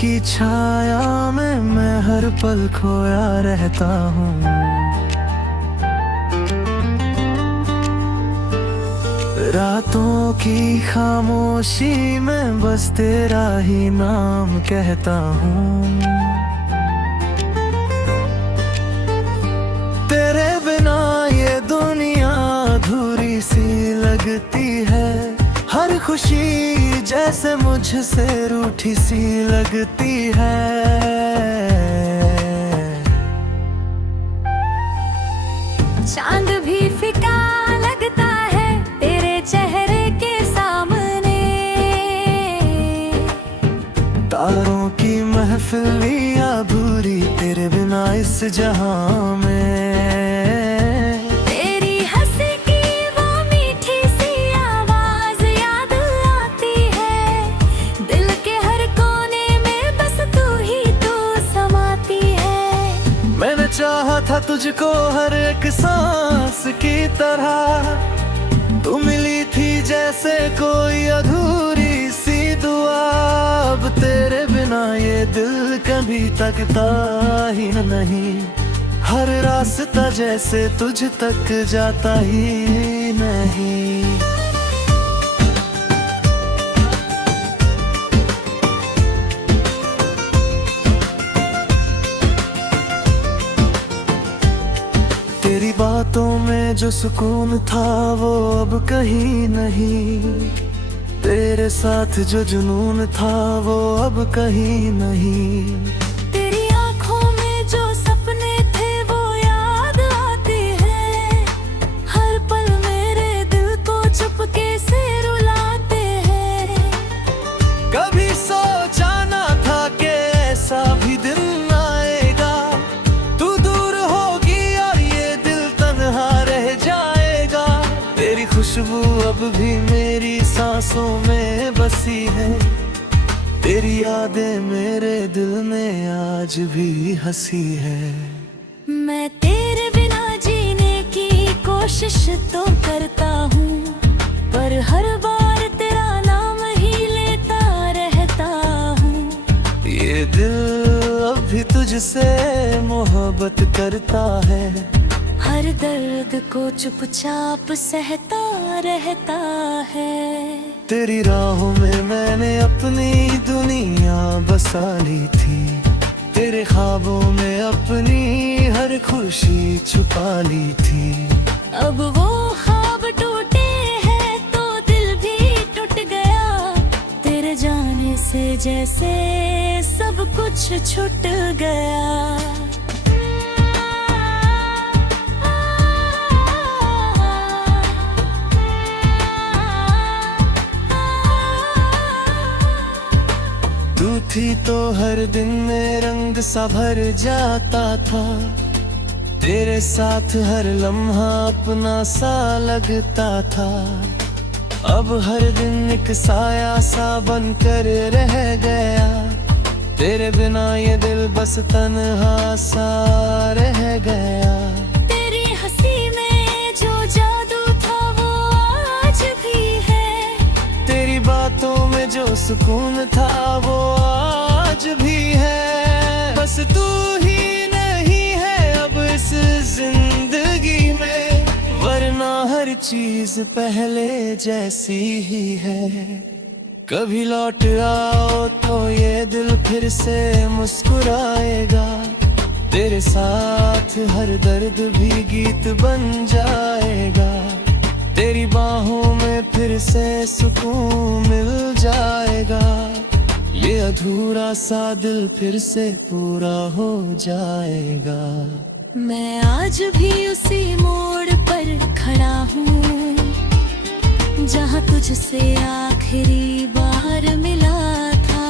की छाया में मैं हर पल खोया रहता हूँ। रातों की खामोशी में बस तेरा ही नाम कहता हूँ। तेरे बिना ये दुनिया अधूरी सी लगती है। हर खुशी जैसे मुझसे रूठी सी लगती है। चांद भी फीका लगता है तेरे चेहरे के सामने। तारों की महफिल अधूरी तेरे बिना इस जहां में। तेरी हंसी की वो मीठी सी आवाज याद आती है। दिल के हर कोने में बस तू समाती है। मैंने चाहा था तुझको हर एक सांस की तरह। तू मिली थी जैसे कोई अधूरी सी दुआ। अब तेरे बिना ये दिल कभी तकता ही नहीं। हर रास्ता जैसे तुझ तक जाता ही नहीं। तेरी बातों में जो सुकून था वो अब कहीं नहीं। तेरे साथ जो जुनून था वो अब कहीं नहीं। तेरी आंखों में जो सपने थे वो याद आते हैं। हर पल मेरे दिल को चुपके से रुलाते हैं। कभी सोचा ना था कि ऐसा भी दिन आएगा। तू दूर होगी और ये दिल तन्हा रह जाएगा। तेरी खुशबू अब भी मेरी सांसों में बसी है। तेरी यादें मेरे दिल में आज भी हंसी है। मैं तेरे बिना जीने की कोशिश तो करता हूँ, पर हर बार तेरा नाम ही लेता रहता हूँ। ये दिल अब भी तुझसे मोहब्बत करता है। हर दर्द को चुपचाप सहता रहता है। तेरी राहों में मैंने अपनी दुनिया बसा ली थी। तेरे ख्वाबों में अपनी हर खुशी छुपा ली थी। अब वो ख्वाब टूटे हैं तो दिल भी टूट गया। तेरे जाने से जैसे सब कुछ छूट गया। तू थी तो हर दिन में रंग सा भर जाता था। तेरे साथ हर लम्हा अपना सा लगता था। अब हर दिन एक साया सा बनकर रह गया। तेरे बिना ये दिल बस तन्हा सा रह गया। तेरी हंसी में जो जादू था वो आज भी है। तेरी बातों में जो सुकून था वो आज भी है। बस तू ही नहीं है अब इस जिंदगी में, वरना हर चीज पहले जैसी ही है। कभी लौट आओ तो ये दिल फिर से मुस्कुराएगा। तेरे साथ हर दर्द भी गीत बन जाएगा। तेरी बाहों में फिर से सुकून मिल जाएगा। ये अधूरा सा दिल फिर से पूरा हो जाएगा। मैं आज भी उसी मोड़ पर खड़ा हूँ जहाँ तुझसे आखिरी बार मिला था।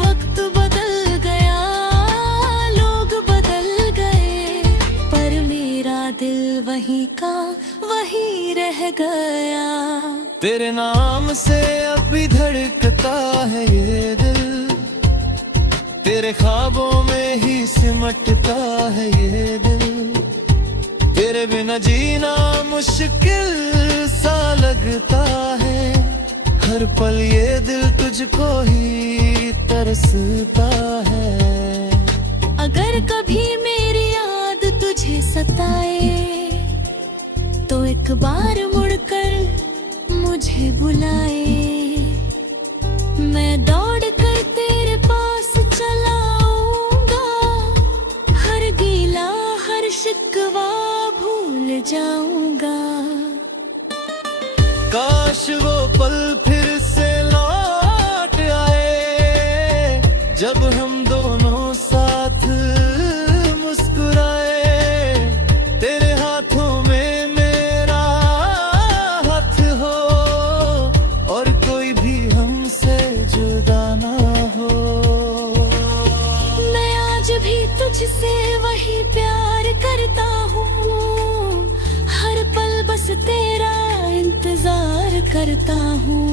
वक्त बदल गया, लोग बदल गए, पर मेरा दिल वहीं का वहीं रह गया। तेरे नाम से अब भी धड़कता है ये दिल। तेरे ख्वाबों में ही सिमटता है ये दिल। तेरे बिना जीना मुश्किल सा लगता है। हर पल ये दिल तुझको ही तरसता है। अगर कभी मेरी याद तुझे सताए तो एक बार मुड़कर मुझे बुलाए। मैं दौड़ कर तेरे पास चलाऊंगा, हर गीला हर शिकवा भूल जाऊंगा। काश वो पल फिर से लौट आए, जब हम दोनों साथ मुस्कुराए। तेरे हाथों में मेरा हाथ हो और कोई भी हमसे जुदा ना हो। मैं आज भी तुझसे वही प्यार करता हूँ, हर पल बस तेरा इंतजार करता हूँ।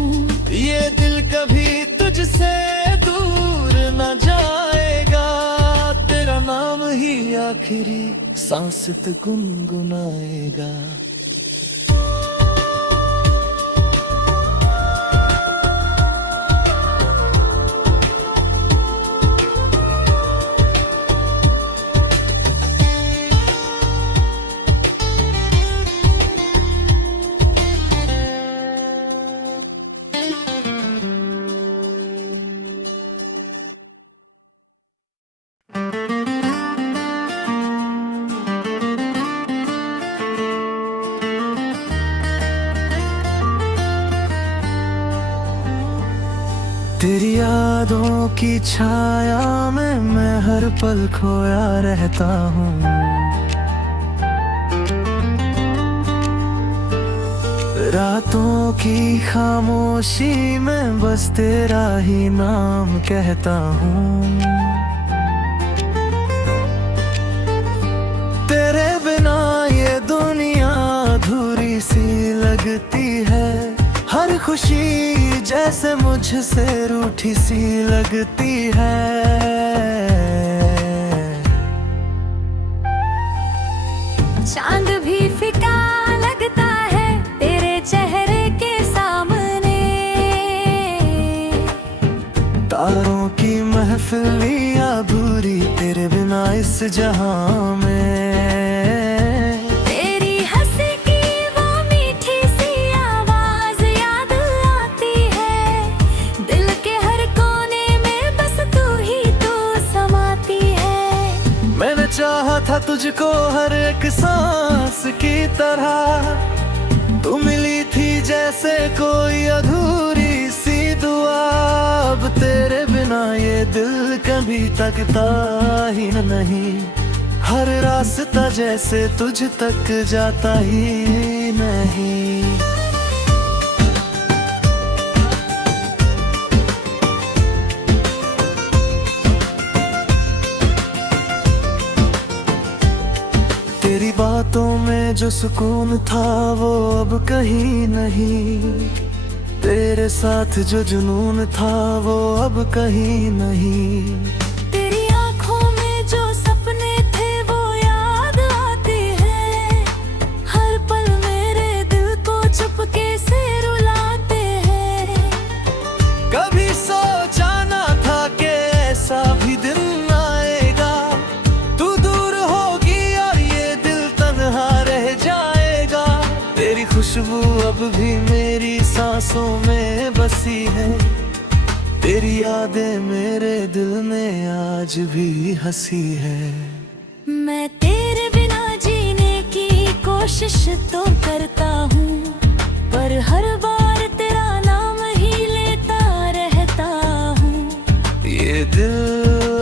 ये दिल कभी तुझसे दूर न जाएगा, तेरा नाम ही आखिरी सांस तक गुनगुनाएगा। तेरी यादों की छाया में मैं हर पल खोया रहता हूँ। रातों की खामोशी में बस तेरा ही नाम कहता हूँ। तेरे बिना ये दुनिया अधूरी सी लगती है, हर खुशी जैसे मुझसे रूठी सी लगती है। चांद भी फीका लगता है तेरे चेहरे के सामने। तारों की महफिल अधूरी तेरे बिना इस जहां में। चाहा था तुझको हर एक सांस की तरह, तू मिली थी जैसे कोई अधूरी सी दुआ। अब तेरे बिना ये दिल कभी तकता ही नहीं, हर रास्ता जैसे तुझ तक जाता ही नहीं। तेरी बातों में जो सुकून था वो अब कहीं नहीं, तेरे साथ जो जुनून था वो अब कहीं नहीं। तेरी आंखों में जो सपने थे वो याद आते हैं, हर पल मेरे दिल को चुपके से रुलाते हैं। कभी सोचा ना था कि ऐसा भी दिन आएगा, तू दूर होगी और ये दिल तन्हा रह जाएगा। तेरी खुशबू अब भी मेरी सांसों में बसी है, तेरी यादें मेरे दिल में आज भी हंसी है। मैं तेरे बिना जीने की कोशिश तो करता हूँ, पर हर बार तेरा नाम ही लेता रहता हूँ। ये दिल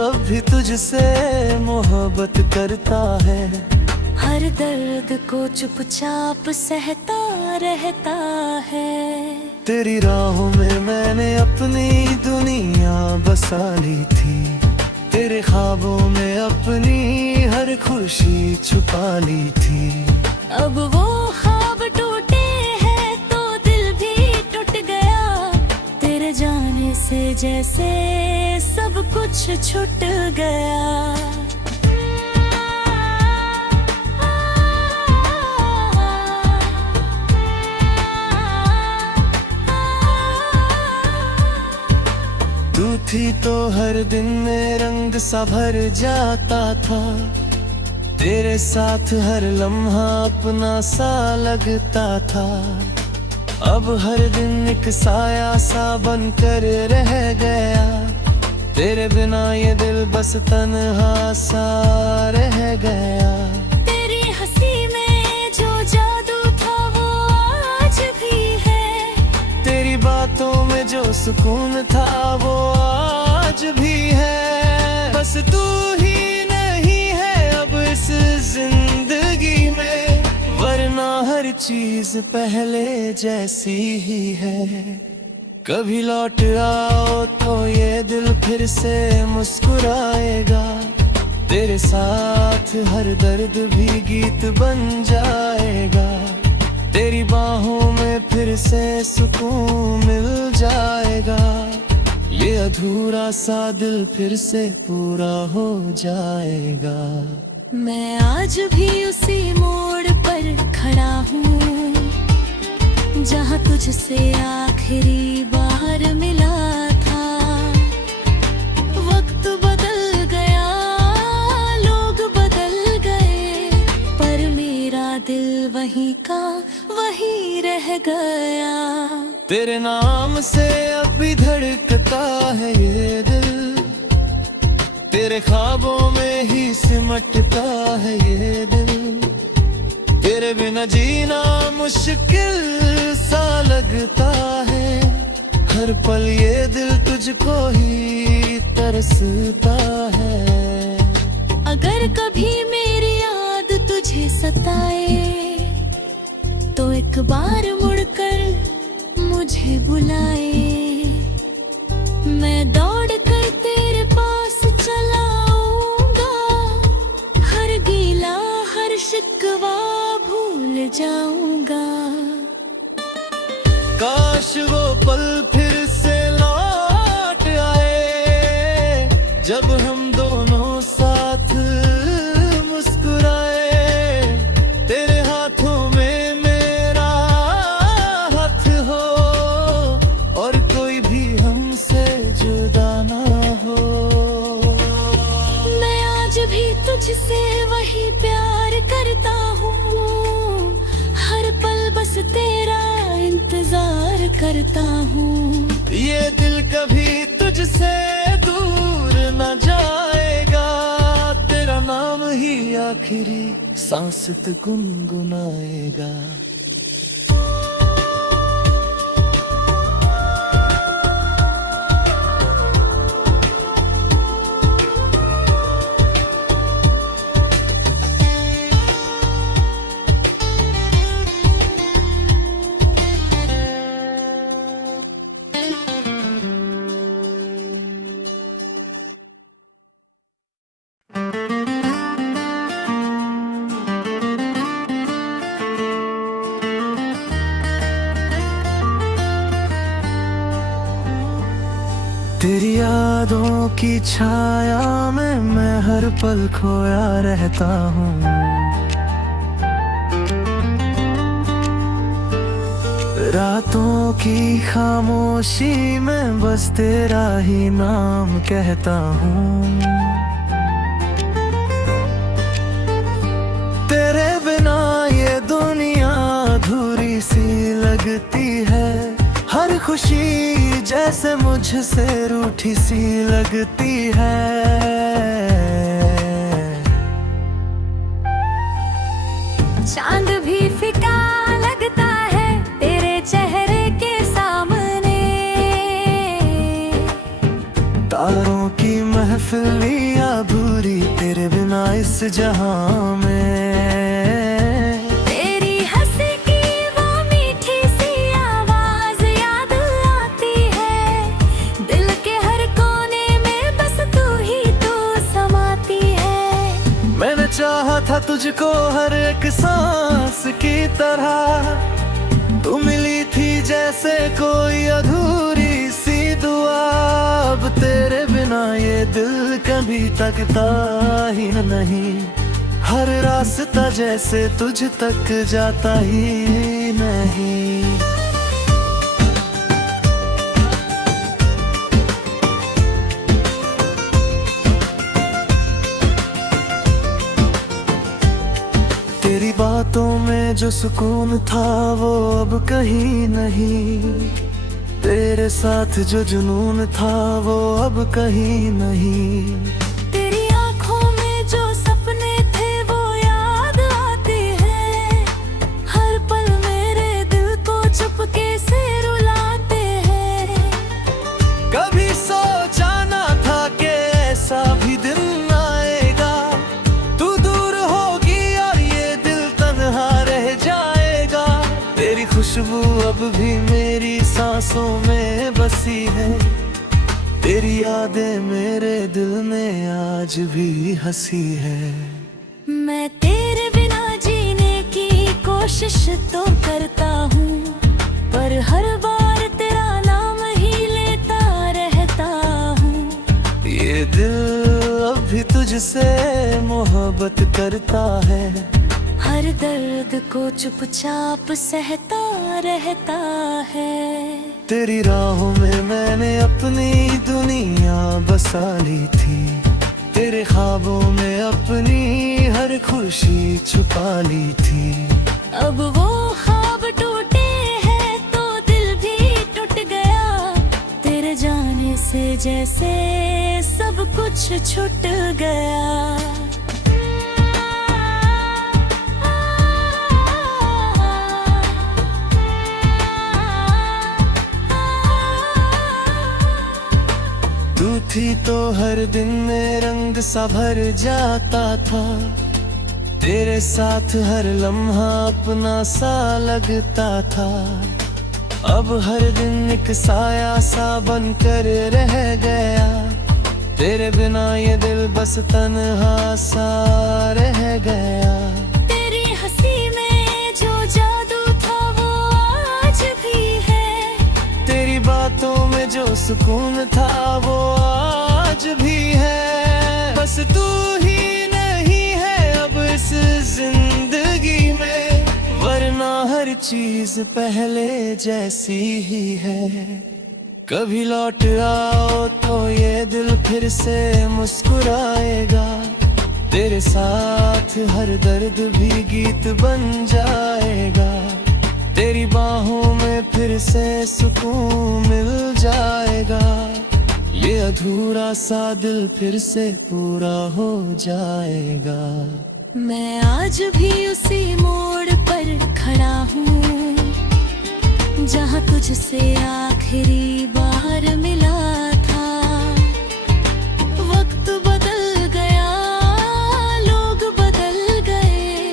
अब भी तुझसे मोहब्बत करता है, हर दर्द को चुपचाप सहता रहता है। तेरी राहों में मैंने अपनी दुनिया बसा ली थी, तेरे ख्वाबों में अपनी हर खुशी छुपा ली थी। अब वो ख्वाब टूटे हैं तो दिल भी टूट गया, तेरे जाने से जैसे सब कुछ छूट गया। थी तो हर दिन में रंग सा भर जाता था। तेरे साथ हर लम्हा अपना सा लगता था। अब हर दिन एक साया सा बनकर रह गया। तेरे बिना ये दिल बस तन्हा सा रह गया। तेरी हंसी में जो जादू था वो आज भी है। तेरी बातों में जो सुकून था वो आज भी है। बस तू ही नहीं है अब इस जिंदगी में, वरना हर चीज पहले जैसी ही है। कभी लौट आओ तो ये दिल फिर से मुस्कुराएगा। तेरे साथ हर दर्द भी गीत बन जाएगा। तेरी बाहों में फिर से सुकून मिल जाएगा। ये अधूरा सा दिल फिर से पूरा हो जाएगा। मैं आज भी उसी मोड़ पर खड़ा हूँ जहाँ तुझसे आखिरी बार मिला था। वक्त बदल गया, लोग बदल गए, पर मेरा दिल वहीं का वहीं रह गया। तेरे नाम से अब भी धड़कता है ये दिल। तेरे ख्वाबों में ही सिमटता है ये दिल। तेरे बिना जीना मुश्किल सा लगता है। हर पल ये दिल तुझको ही तरसता है। अगर कभी मेरी याद तुझे सताए तो एक बार मुड़कर मुझे बुलाए। मैं दौड़ कर तेरे पास चलाऊंगा। हर गीला हर शिकवा भूल जाऊंगा। काश वो पल फिर से लौट आए, जब हम दोनों साथ मुस्कुराए। तेरे हाथों में मेरा हाथ हो और कोई भी हमसे जुदा ना हो। मैं आज भी तुझसे वही प्यार करता हूँ। हर पल बस तेरा इंतजार करता हूँ। ये दिल कभी तुझसे दूर न जाएगा। तेरा नाम ही आखिरी सांस तक गुनगुनाएगा। तेरी यादों की छाया में मैं हर पल खोया रहता हूँ। रातों की खामोशी में बस तेरा ही नाम कहता हूँ। तेरे बिना ये दुनिया अधूरी सी लगती है। हर खुशी जैसे मुझसे रूठी सी लगती है। चांद भी फीका लगता है तेरे चेहरे के सामने। तारों की महफिल अधूरी तेरे बिना इस जहां में। तेरी हंसी की वो मीठी सी आवाज याद आती है। दिल के हर कोने में बस तू ही तू समाती है। मैंने चाहा था तुझको हर एक सांस की तरह। तू मिली थी जैसे कोई अधूरी सी दुआ। अब तेरे बिना ये दिल कभी तकता ही नहीं। हर रास्ता जैसे तुझ तक जाता ही नहीं। में जो सुकून था वो अब कहीं नहीं, तेरे साथ जो जुनून था वो अब कहीं नहीं। तेरी आंखों में जो सपने थे वो याद आते हैं, हर पल मेरे दिल को चुपके से रुलाते हैं। कभी सोचा ना था कि ऐसा भी दिन आएगा, तू दूर होगी और ये दिल तन्हा रह जाएगा। तेरी खुशबू अब भी मेरी सांसों में बसी है, तेरी यादें मेरे दिल में आज भी हंसी है। मैं तेरे बिना जीने की कोशिश तो करता हूँ, पर हर बार तेरा नाम ही लेता रहता हूँ। ये दिल अब भी तुझसे मोहब्बत करता है, हर दर्द को चुपचाप सहता रहता है। तेरी राहों में मैंने अपनी दुनिया बसा ली थी, तेरे ख्वाबों में अपनी हर खुशी छुपा ली थी। अब वो ख्वाब टूटे हैं तो दिल भी टूट गया, तेरे जाने से जैसे सब कुछ छूट गया। तू थी तो हर दिन में रंग सा भर जाता था, तेरे साथ हर लम्हा अपना सा लगता था। अब हर दिन एक साया सा बनकर रह गया, तेरे बिना ये दिल बस तन्हा सा रह गया। तेरी हंसी में जो जादू था वो आज भी है, तेरी बातों में जो सुकून था वो आज भी है। बस तू ही नहीं है अब इस जिंदगी में, वरना हर चीज पहले जैसी ही है। कभी लौट आओ तो ये दिल फिर से मुस्कुराएगा, तेरे साथ हर दर्द भी गीत बन जाएगा। तेरी बाहों में फिर से सुकून मिल जाएगा, ये अधूरा सा दिल फिर से पूरा हो जाएगा। मैं आज भी उसी मोड़ पर खड़ा हूँ, जहाँ तुझसे आखिरी बार मिला था। वक्त बदल गया, लोग बदल गए,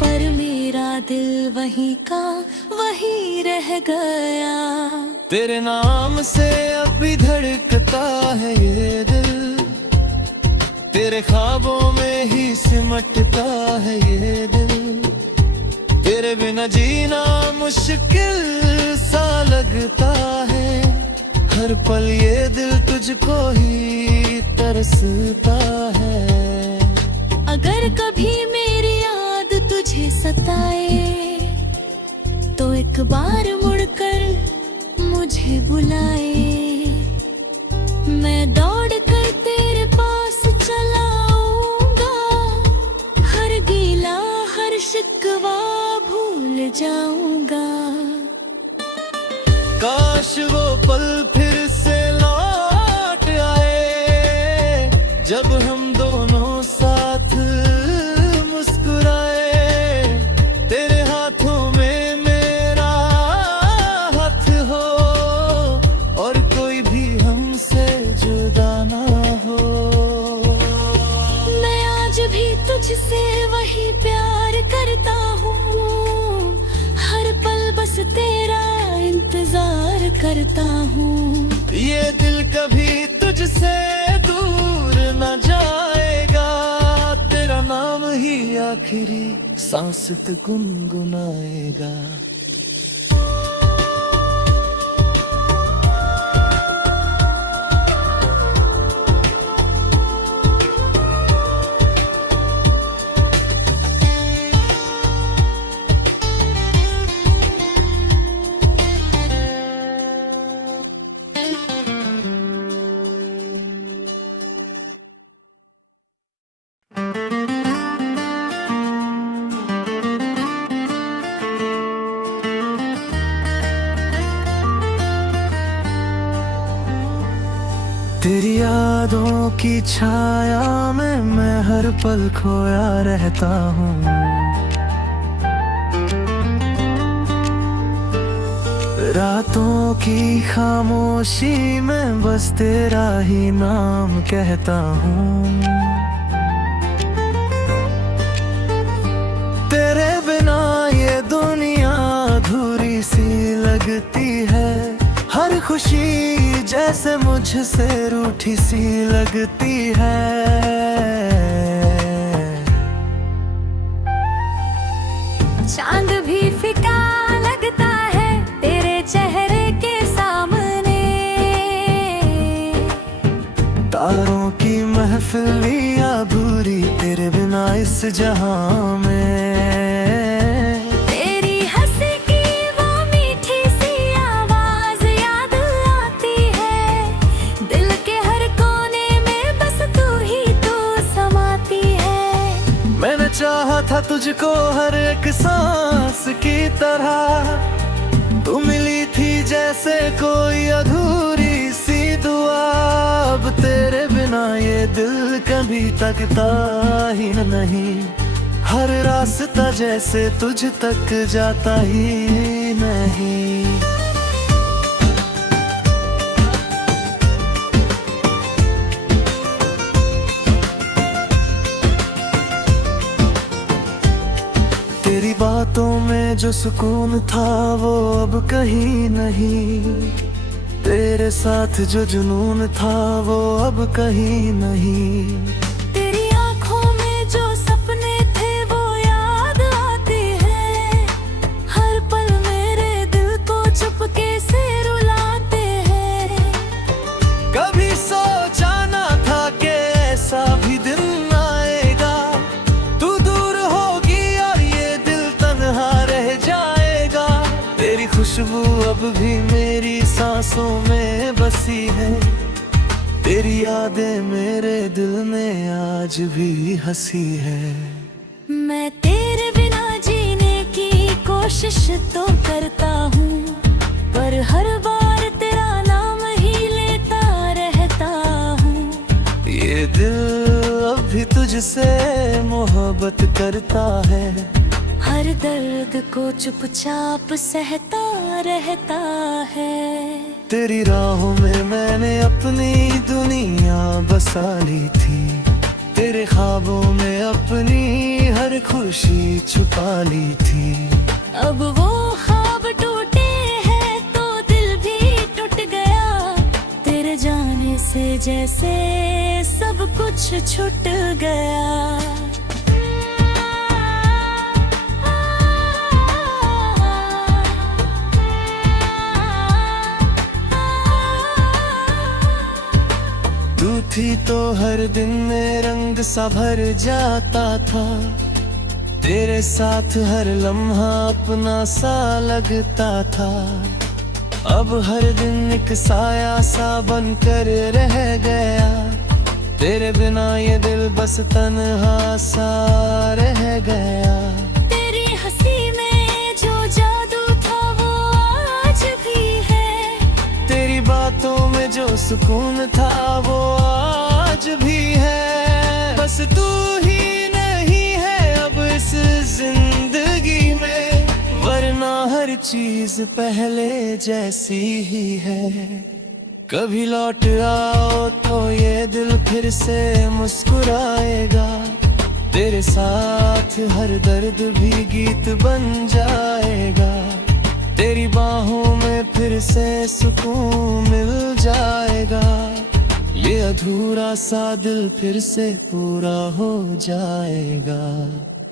पर मेरा दिल वहीं का वहीं रह गया। तेरे नाम से अब भी धड़कता है ये दिल, तेरे ख्वाबों में ही सिमटता है ये दिल। तेरे बिना जीना मुश्किल सा लगता है, हर पल ये दिल तुझको ही तरसता है। अगर कभी मेरी याद तुझे सताए तो एक बार मुड़कर मुझे बुलाए, मैं दौड़ कर तेरे पास चला आऊंगा, हर गीला हर शिकवा भूल जाऊंगा। काश वो पल फिर से लौट आए, जब हम दोनों साथ मुस्कुराए। तेरे हाथों में मेरा हाथ हो और कोई भी हमसे जुदा ना हो। मैं आज भी तुझसे वही प्यार करता हूँ, हर पल बस तेरा इंतजार करता हूँ। ये दिल कभी तुझसे दूर न जाएगा, तेरा नाम ही आखिरी सांस तक गुनगुनाएगा। की छाया में मैं हर पल खोया रहता हूँ। रातों की खामोशी में बस तेरा ही नाम कहता हूँ। तेरे बिना ये दुनिया अधूरी सी लगती है। हर खुशी जैसे मुझसे रूठी सी लगती है। चांद भी फिका लगता है तेरे चेहरे के सामने। तारों की महफिल अधूरी तेरे बिना इस जहां में। तेरी हंसी की वो मीठी सी आवाज याद आती है। दिल के हर कोने में बस तू ही तू समाती है। मैंने चाहा था तुझको हर एक सांस की तरह। तू मिली थी जैसे कोई अधूरी सी दुआ। अब तेरे बिना ये दिल कभी तकता ही नहीं। हर रास्ता जैसे तुझ तक जाता ही नहीं। तेरी बातों में जो सुकून था वो अब कहीं नहीं। तेरे साथ जो जुनून था वो अब कहीं नहीं। तेरी आंखों में जो सपने थे वो याद आते हैं। हर पल मेरे दिल को चुपके से रुलाते हैं। कभी सोचा ना था कि ऐसा भी दिन आएगा। तू दूर होगी और ये दिल तन्हा रह जाएगा। तेरी खुशबू अब भी मेरी सांसों में बसी है। तेरी यादें मेरे दिल में आज भी हंसी है। मैं तेरे बिना जीने की कोशिश तो करता हूँ, पर हर बार तेरा नाम ही लेता रहता हूँ। ये दिल अब भी तुझसे मोहब्बत करता है। हर दर्द को चुपचाप सहता रहता है। तेरी राहों में मैंने अपनी दुनिया बसा ली थी। तेरे ख्वाबों में अपनी हर खुशी छुपा ली थी। अब वो ख्वाब टूटे हैं तो दिल भी टूट गया। तेरे जाने से जैसे सब कुछ छूट गया। तू थी तो हर दिन में रंग सा भर जाता था। तेरे साथ हर लम्हा अपना सा लगता था। अब हर दिन एक साया सा बनकर रह गया। तेरे बिना ये दिल बस तन्हा सा रह गया। तेरी हंसी में जो जादू था वो आज भी है। तेरी बातों में जो सुकून था वो आज भी है। बस तू ही नहीं है अब इस जिंदगी में, वरना हर चीज पहले जैसी ही है। कभी लौट आओ तो ये दिल फिर से मुस्कुराएगा। तेरे साथ हर दर्द भी गीत बन जाएगा। तेरी बाहों में फिर से सुकून मिल जाएगा। ये अधूरा सा दिल फिर से पूरा हो जाएगा।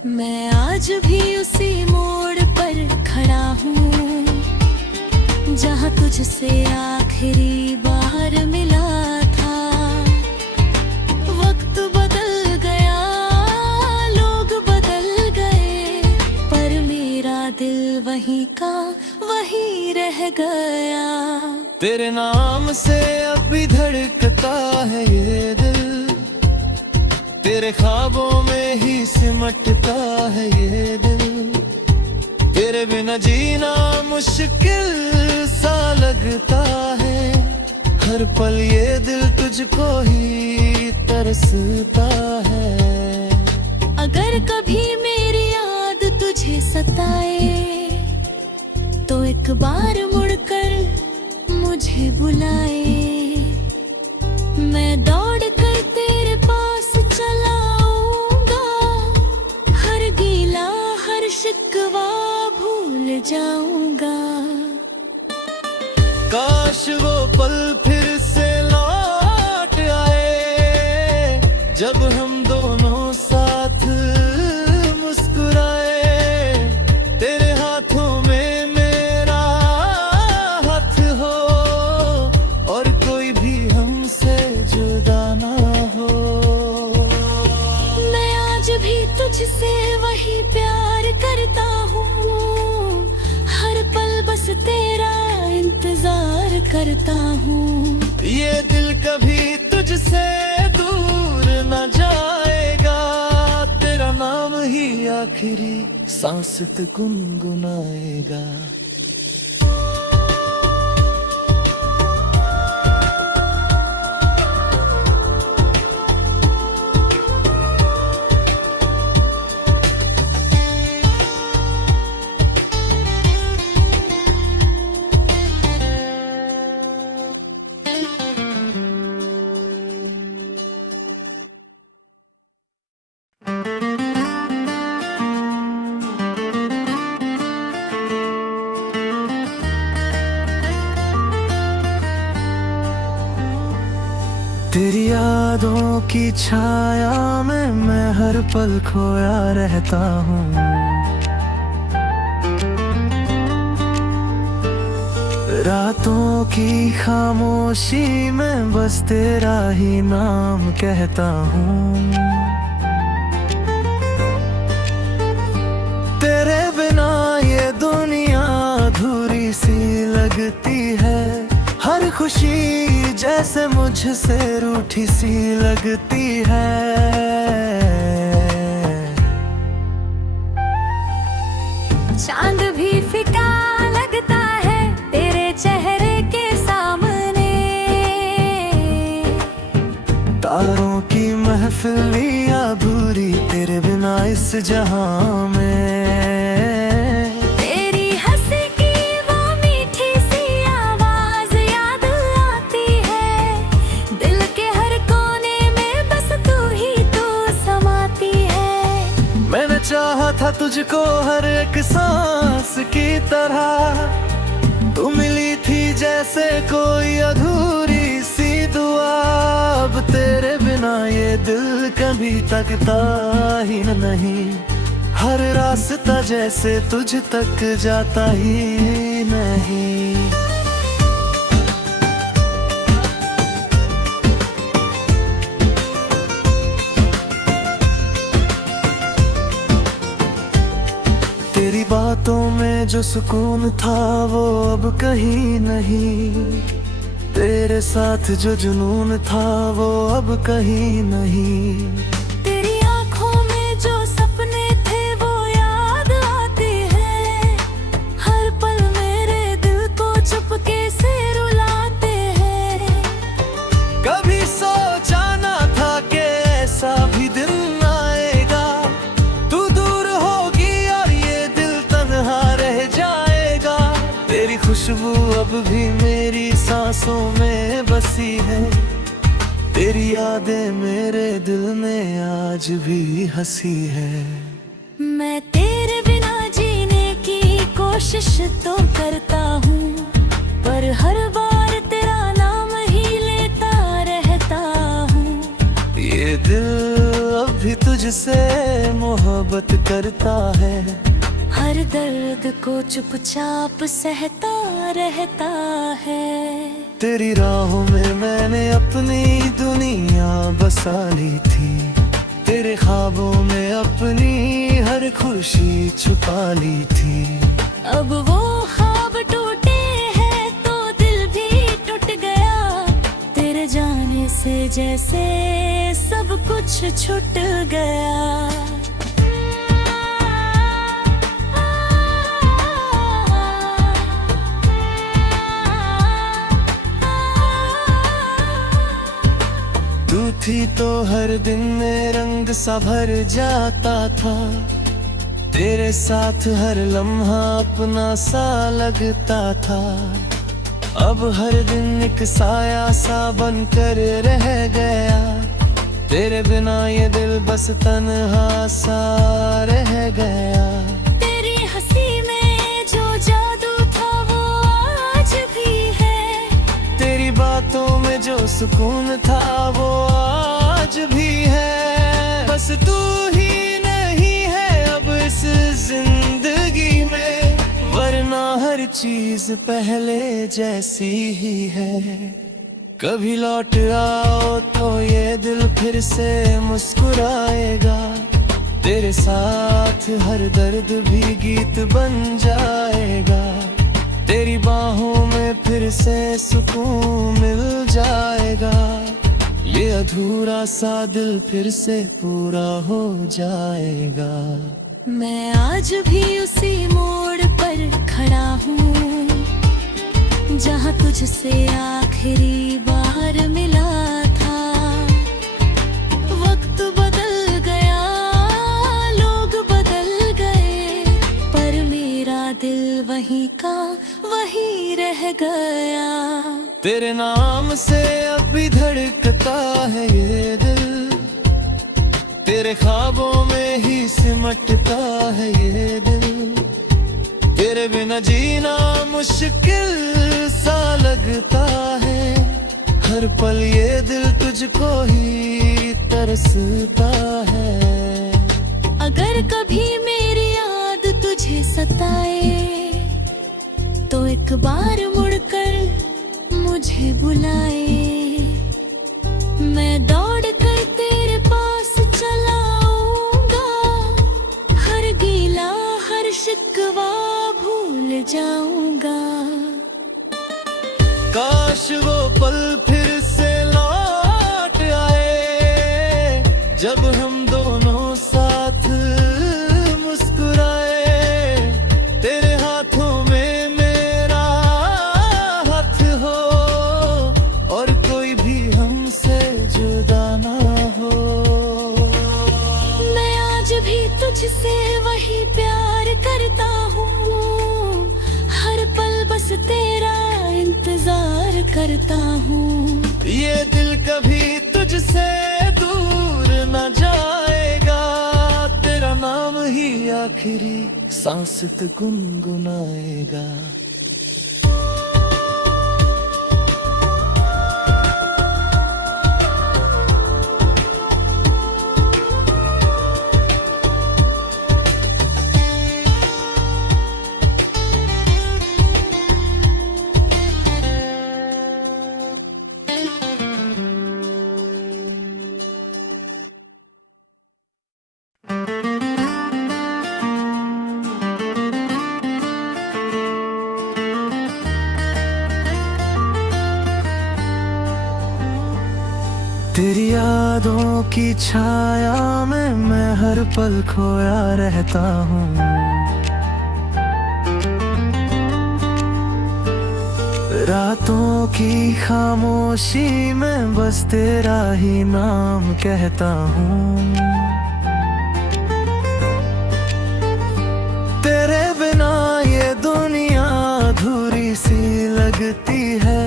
मैं आज भी उसी मोड़ पर खड़ा हूँ जहाँ तुझसे आखिरी बार मिला था। वक्त बदल गया, लोग बदल गए, पर मेरा दिल वहीं का वहीं रह गया। तेरे नाम से अब भी धड़कता है ये दिल। तेरे ख्वाबों में ही सिमटता है ये दिल। तेरे बिना जीना मुश्किल सा लगता है। हर पल ये दिल तुझको ही तरसता है। अगर कभी मेरी याद तुझे सताए तो एक बार मुड़कर मुझे बुलाए। मैं दौड़ कर तेरे पास चलाऊंगा, हर गीला हर शिकवा भूल जाऊंगा। काश वो पल फिर से लौट आए, जब हम दोनों साथ मुस्कुराए। तेरे हाथों में मेरा हाथ हो और कोई भी हमसे जुदा ना हो। मैं आज भी तुझसे वही प्यार करता हूँ, हर पल बस तेरा इंतजार करता हूँ। ये दिल कभी तुझसे दूर न जाएगा, तेरा नाम ही आखिरी सांस तक गुनगुनाएगा। तेरी यादों की छाया में मैं हर पल खोया रहता हूँ। रातों की खामोशी में बस तेरा ही नाम कहता हूँ। तेरे बिना ये दुनिया अधूरी सी लगती है, हर खुशी जैसे मुझसे रूठी सी लगती है। चांद भी फीका लगता है तेरे चेहरे के सामने। तारों की महफिल अधूरी तेरे बिना इस जहां में। चाहा था तुझको हर एक सांस की तरह, तू मिली थी जैसे कोई अधूरी सी दुआ। अब तेरे बिना ये दिल कभी तकता ही नहीं, हर रास्ता जैसे तुझ तक जाता ही नहीं। तेरी बातों में जो सुकून था वो अब कहीं नहीं, तेरे साथ जो जुनून था वो अब कहीं नहीं। तेरी आंखों में जो सपने थे वो याद आते हैं, हर पल मेरे दिल को चुपके से रुलाते हैं। कभी सोचा ना था कि ऐसा भी दिन आएगा, तू दूर होगी और ये दिल तन्हा रह जाएगा। तेरी खुशबू अब भी मेरी सांसों में बसी है, तेरी यादें मेरे दिल में आज भी हंसी है। मैं तेरे बिना जीने की कोशिश तो करता हूँ, पर हर बार तेरा नाम ही लेता रहता हूँ। ये दिल अब भी तुझसे मोहब्बत करता है, हर दर्द को चुपचाप सहता रहता है। तेरी राहों में मैंने अपनी दुनिया बसा ली थी, तेरे ख्वाबों में अपनी हर खुशी छुपा ली थी। अब वो ख्वाब टूटे हैं तो दिल भी टूट गया, तेरे जाने से जैसे सब कुछ छूट गया। थी तो हर दिन में रंग सा भर जाता था। तेरे साथ हर लम्हा अपना सा लगता था। अब हर दिन एक साया सा बनकर रह गया। तेरे बिना ये दिल बस तन्हा सा रह गया। तेरी हंसी में जो जादू था वो आज भी है। तेरी बातों में जो सुकून था वो आज भी है। बस तू ही नहीं है अब इस जिंदगी में, वरना हर चीज पहले जैसी ही है। कभी लौट आओ तो ये दिल फिर से मुस्कुराएगा। तेरे साथ हर दर्द भी गीत बन जाएगा। तेरी बाहों में फिर से सुकून मिल जाएगा। ये अधूरा सा दिल फिर से पूरा हो जाएगा। मैं आज भी उसी मोड़ पर खड़ा हूँ जहाँ तुझसे आखिरी बार मिला था। वक्त बदल गया, लोग बदल गए, पर मेरा दिल वहीं का वहीं रह गया। तेरे नाम से अब भी धड़कता है ये दिल। तेरे ख्वाबों में ही सिमटता है ये दिल। तेरे बिना जीना मुश्किल सा लगता है। हर पल ये दिल तुझको ही तरसता है। अगर कभी मेरी याद तुझे सताए तो एक बार मुड़कर मुझे बुलाए। मैं दौड़ कर तेरे पास चलाऊंगा। हर गीला हर शिकवा भूल जाऊंगा। काश वो पल फिर से लौट आए जब हम दोनों साथ मुस्कुराए। तेरे हाथों में मेरा हाथ हो और कोई भी हमसे जुदा ना हो। मैं आज भी तुझसे वही प्यार करता हूँ। हर पल बस तेरा इंतजार करता हूँ। ये दिल कभी तुझसे दूर न जाएगा। तेरा नाम ही आखिरी सांस तक गुनगुनाएगा। तेरी यादों की छाया में मैं हर पल खोया रहता हूँ। रातों की खामोशी में बस तेरा ही नाम कहता हूँ। तेरे बिना ये दुनिया अधूरी सी लगती है।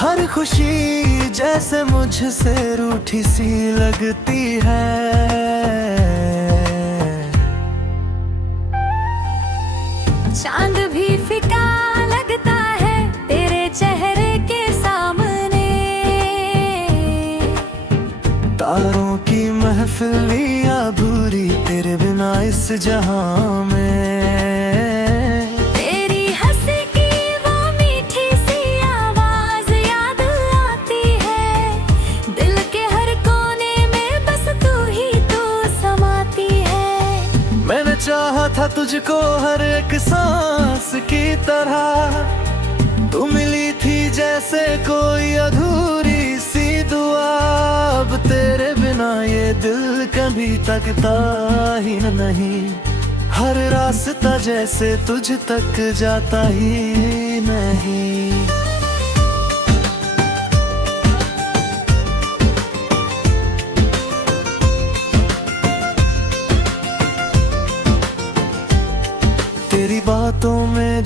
हर खुशी जैसे मुझसे रूठी सी लगती है। चांद भी फीका लगता है तेरे चेहरे के सामने। तारों की महफिल अधूरी तेरे बिना इस जहां में। तेरी हंसी की वो मीठी सी आवाज याद आती है। दिल के हर कोने में बस तू ही तू समाती है। मैंने चाहा था तुझको हर एक सांस की तरह। तू मिली थी जैसे कोई अधूरी सी दुआ। अब तेरे बिना ये दिल कभी तकता ही नहीं। हर रास्ता जैसे तुझ तक जाता ही नहीं।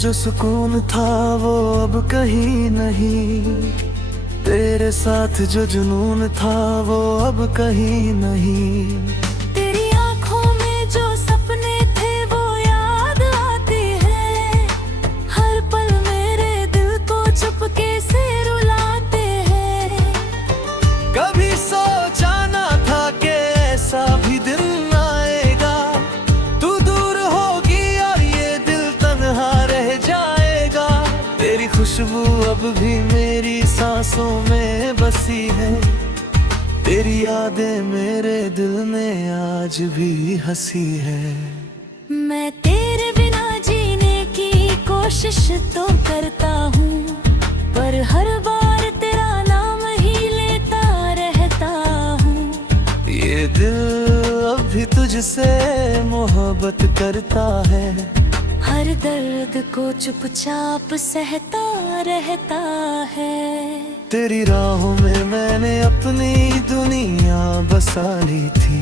जो सुकून था वो अब कहीं नहीं, तेरे साथ जो जुनून था वो अब कहीं नहीं। तेरी आंखों में जो सपने थे वो याद आते हैं, हर पल मेरे दिल को चुपके से रुलाते हैं। कभी सोचा ना था कि ऐसा भी दिन आएगा, तू दूर होगी और ये दिल तन्हा रह जाएगा। तेरी खुशबू अब भी मेरी सांसों में बसी है, तेरी यादें मेरे दिल में आज भी हंसी है। मैं तेरे बिना जीने की कोशिश तो करता हूँ, पर हर बार तेरा नाम ही लेता रहता हूँ। ये दिल अब भी तुझसे मोहब्बत करता है, हर दर्द को चुपचाप सहता रहता है। तेरी राहों में मैंने अपनी दुनिया बसा ली थी,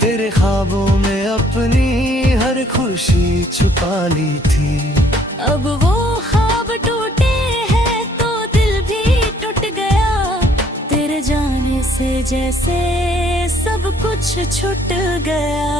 तेरे ख्वाबों में अपनी हर खुशी छुपा ली थी। अब वो ख्वाब टूटे हैं तो दिल भी टूट गया, तेरे जाने से जैसे सब कुछ छूट गया।